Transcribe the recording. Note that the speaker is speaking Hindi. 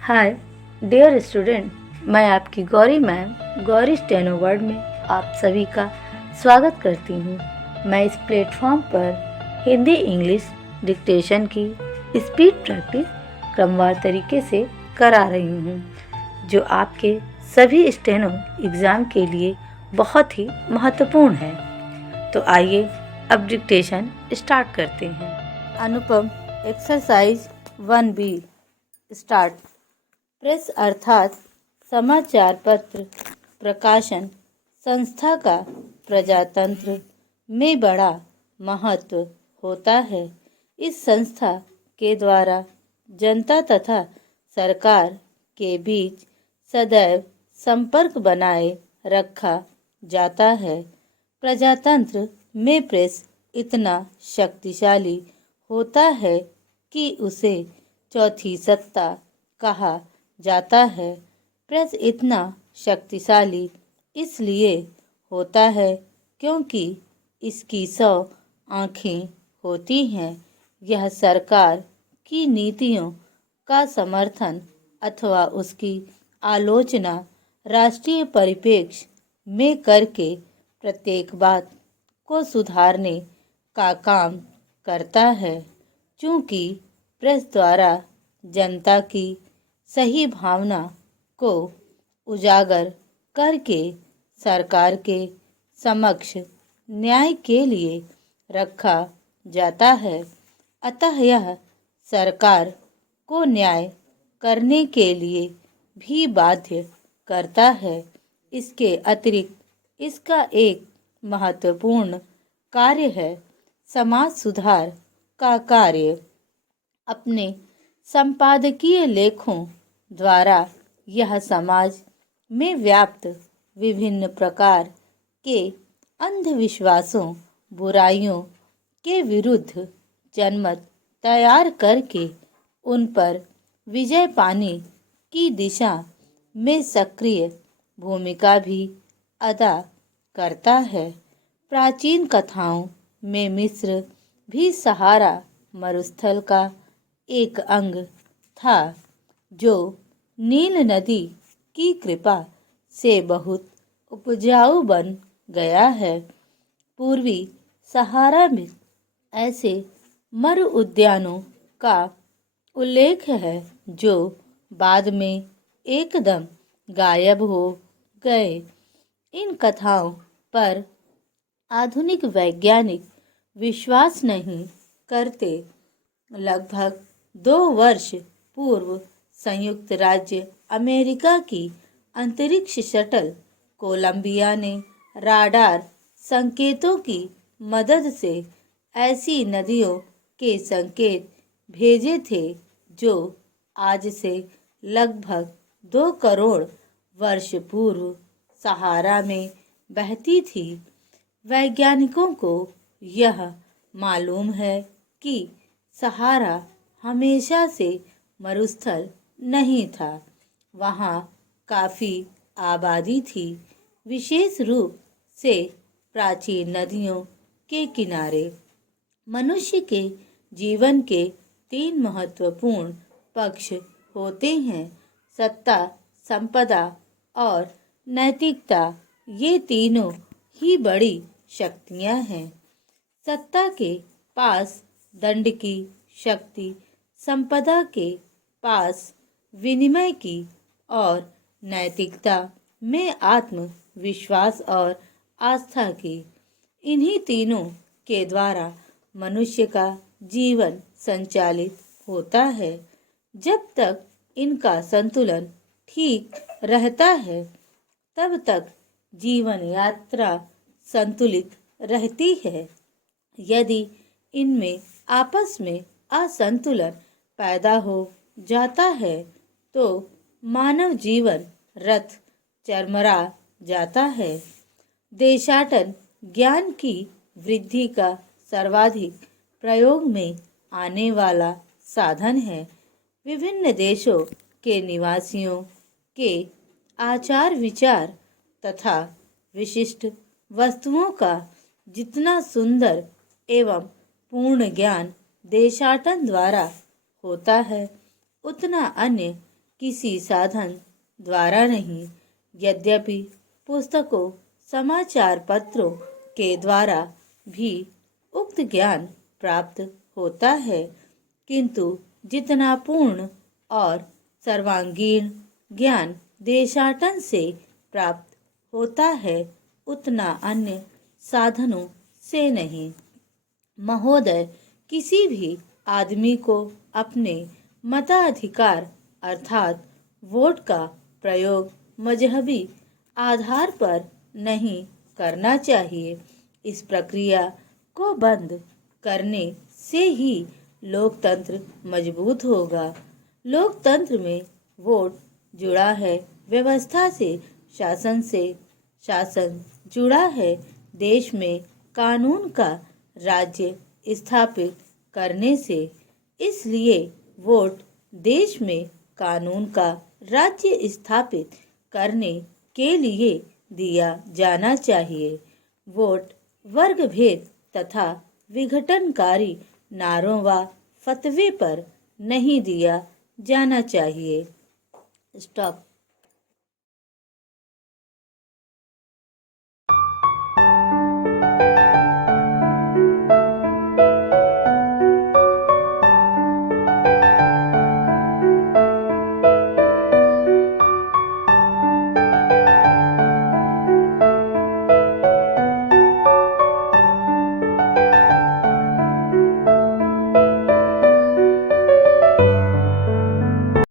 हाय डियर स्टूडेंट, मैं आपकी Gauri ma'am Gauri steno word में आप सभी का स्वागत करती हूँ। मैं इस प्लेटफॉर्म पर हिंदी इंग्लिश डिक्टेशन की स्पीड प्रैक्टिस क्रमवार तरीके से करा रही हूँ, जो आपके सभी स्टेनो एग्ज़ाम के लिए बहुत ही महत्वपूर्ण है। तो आइए अब डिक्टेशन स्टार्ट करते हैं। अनुपम एक्सरसाइज 1B स्टार्ट। प्रेस अर्थात समाचार पत्र प्रकाशन संस्था का प्रजातंत्र में बड़ा महत्व होता है। इस संस्था के द्वारा जनता तथा सरकार के बीच सदैव संपर्क बनाए रखा जाता है। प्रजातंत्र में प्रेस इतना शक्तिशाली होता है कि उसे चौथी सत्ता कहा जाता है। प्रेस इतना शक्तिशाली इसलिए होता है क्योंकि इसकी 100 आँखें होती हैं। यह सरकार की नीतियों का समर्थन अथवा उसकी आलोचना राष्ट्रीय परिप्रेक्ष्य में करके प्रत्येक बात को सुधारने का काम करता है। चूँकि प्रेस द्वारा जनता की सही भावना को उजागर करके सरकार के समक्ष न्याय के लिए रखा जाता है, अतः यह सरकार को न्याय करने के लिए भी बाध्य करता है। इसके अतिरिक्त इसका एक महत्वपूर्ण कार्य है समाज सुधार का कार्य। अपने संपादकीय लेखों द्वारा यह समाज में व्याप्त विभिन्न प्रकार के अंधविश्वासों बुराइयों के विरुद्ध जनमत तैयार करके उन पर विजय पाने की दिशा में सक्रिय भूमिका भी अदा करता है। प्राचीन कथाओं में मिस्र भी सहारा मरुस्थल का एक अंग था, जो नील नदी की कृपा से बहुत उपजाऊ बन गया है। पूर्वी सहारा में ऐसे मरु उद्यानों का उल्लेख है जो बाद में एकदम गायब हो गए। इन कथाओं पर आधुनिक वैज्ञानिक विश्वास नहीं करते। लगभग 2 वर्ष पूर्व संयुक्त राज्य अमेरिका की अंतरिक्ष शटल कोलंबिया ने राडार संकेतों की मदद से ऐसी नदियों के संकेत भेजे थे जो आज से लगभग 2 करोड़ वर्ष पूर्व सहारा में बहती थी। वैज्ञानिकों को यह मालूम है कि सहारा हमेशा से मरुस्थल नहीं था। वहाँ काफ़ी आबादी थी, विशेष रूप से प्राचीन नदियों के किनारे। मनुष्य के जीवन के 3 महत्वपूर्ण पक्ष होते हैं: सत्ता, संपदा और नैतिकता। ये तीनों ही बड़ी शक्तियाँ हैं। सत्ता के पास दंड की शक्ति, संपदा के पास विनिमय की और नैतिकता में आत्मविश्वास और आस्था की। इन्हीं तीनों के द्वारा मनुष्य का जीवन संचालित होता है। जब तक इनका संतुलन ठीक रहता है, तब तक जीवन यात्रा संतुलित रहती है। यदि इनमें आपस में असंतुलन पैदा हो जाता है, तो मानव जीवन रथ चरमरा जाता है। देशाटन ज्ञान की वृद्धि का सर्वाधिक प्रयोग में आने वाला साधन है। विभिन्न देशों के निवासियों के आचार विचार तथा विशिष्ट वस्तुओं का जितना सुंदर एवं पूर्ण ज्ञान देशाटन द्वारा होता है, उतना अन्य किसी साधन द्वारा नहीं। यद्यपि पुस्तकों, समाचार पत्रों के द्वारा भी उक्त ज्ञान प्राप्त होता है, किंतु जितना पूर्ण और सर्वांगीण ज्ञान देशाटन से प्राप्त होता है, उतना अन्य साधनों से नहीं। महोदय, किसी भी आदमी को अपने मताधिकार अर्थात वोट का प्रयोग मजहबी आधार पर नहीं करना चाहिए। इस प्रक्रिया को बंद करने से ही लोकतंत्र मजबूत होगा। लोकतंत्र में वोट जुड़ा है व्यवस्था से, शासन जुड़ा है देश में कानून का राज्य स्थापित करने से। इसलिए वोट देश में कानून का राज्य स्थापित करने के लिए दिया जाना चाहिए। वोट वर्ग भेद तथा विघटनकारी नारों व फतवे पर नहीं दिया जाना चाहिए। स्टॉप।